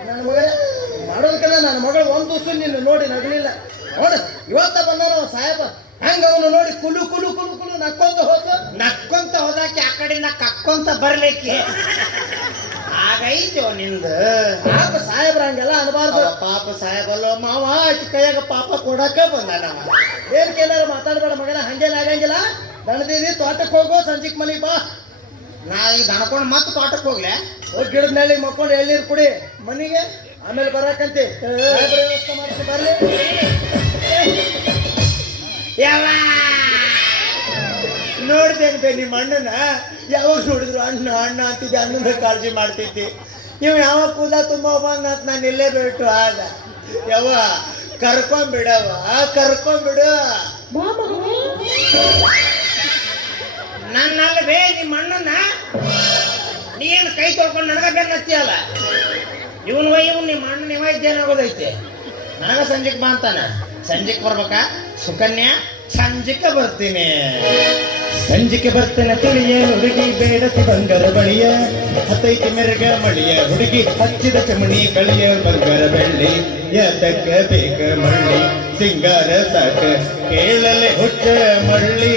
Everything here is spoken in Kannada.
ನನ್ನ ಮಗ ಮಾಡೋದಕ್ಕೆಲ್ಲ ನನ್ನ ಮಗಳು ಒಂದು ದಿವಸ ನಿನ್ನ ನೋಡಿ ನಗಲಿಲ್ಲ ನೋಡ ಇವತ್ತ ಬಂದಾನ ಸಾಹೇಬ ಹಂಗ ಅವನು ನೋಡಿ ಕುಲು ಕುಲು ಕುಲು ಕುಲು ನಕ್ಕೊಂತ ಹೋದಾಕಿ ಆ ಕಡೆಯಿಂದ ಕಕ್ಕೊಂತ ಬರ್ಲಿಕ್ಕೆ ಆಗೈತೋ ನಿಂದ ಪಾಪ ಸಾಹೇಬ್ರ ಹಂಗೆಲ್ಲ ಅನ್ಬಾರ್ದು ಪಾಪ ಸಾಹೇಬಲ್ಲೋ ಮಾವ ಆಕಿ ಕೈಯಾಗ ಪಾಪ ಕೊಡಕ ಬಂದಾನ ಏನ್ ಕೇಳಾರ ಮಾತಾಡ್ಬೇಡ ಮಗನ ಹಂಗೇನ ಆಗಂಗಿಲ್ಲ ದಣದಿದಿ ತೋಟಕ್ಕೆ ಹೋಗೋ ಸಂಜಿಕ್ ಮನೆಗೆ ಬಾ ನಾ ಈಗ ದಣಕೊಂಡು ಮತ್ತೆ ತೋಟಕ್ಕೆ ಹೋಗ್ಲೆ ಹೋಗಿ ಗಿಡದ ಮೇಲೆ ಮಕ್ಕೊಂಡು ಎಳ್ನೀರು ಕುಡಿ ಮನೆಗೆ ಆಮೇಲೆ ಬರಾಕಂತಿ ವ್ಯವಸ್ಥೆ ಮಾಡ್ತೀನಿ ಬರ್ಲಿ ಯಾವ ನೋಡ್ತೇನೆ ಬೇ ನಿಮ್ಮ ಅಣ್ಣನ ಯಾವಾಗ ನೋಡಿದ್ರು ಅಣ್ಣ ಅಣ್ಣ ಅಂತಿದ್ದೆ ಅಣ್ಣನ ಕಾಳಜಿ ಮಾಡ್ತಿದ್ದಿ ನೀವು ಯಾವಾಗ ಕೂದ ತುಂಬ ಬಂದ ಅಂತ ನಾನು ಇಲ್ಲೇ ಬಿಟ್ಟು ಆಗ ಯಾವ ಕರ್ಕೊಂಡ್ಬಿಡವ ಕರ್ಕೊಂಡ್ಬಿಡು ನನ್ನಲ್ಲ ಬೇ ನಿಮ್ಮ ಅಣ್ಣನ ನೀನು ಕೈ ತೊಳ್ಕೊಂಡು ನನಗ ಬೆನ್ನತ್ತಿಯಲ್ಲ ಇವನು ನಿಮ್ಮ ಅಣ್ಣ ನೀವ ಇದ್ದೇನಾಗೋದೈತೆ ನನಗ ಸಂಜೆಗೆ ಬಾ ಅಂತಾನ ಸಂಜೆಗೆ ಬರ್ಬೇಕಾ ಸುಕನ್ಯಾ ಸಂಜೆಗೆ ಬರ್ತೀನಿ ಸಂಜೆಗೆ ಬರ್ತೇನೆ ತಿಳಿಯ ಹುಡುಗಿ ಬೇಡತಿ ಬಂಗಾರ ಬಳಿಯ ಹತ್ತೈತಿ ಮೆರಗ ಮಳಿಯ ಹುಡುಗಿ ಹಚ್ಚಿದ ಚಮಣಿ ಕಳಿಯ ಬಂಗಾರ ಬೆಳ್ಳಿ ಎದಕ್ಕ ಬೇಕ ಮಳ್ಳಿ ಸಿಂಗಾರ ಸಾಕ ಕೇಳಲೆ ಹುಚ್ಚ ಮಳ್ಳಿ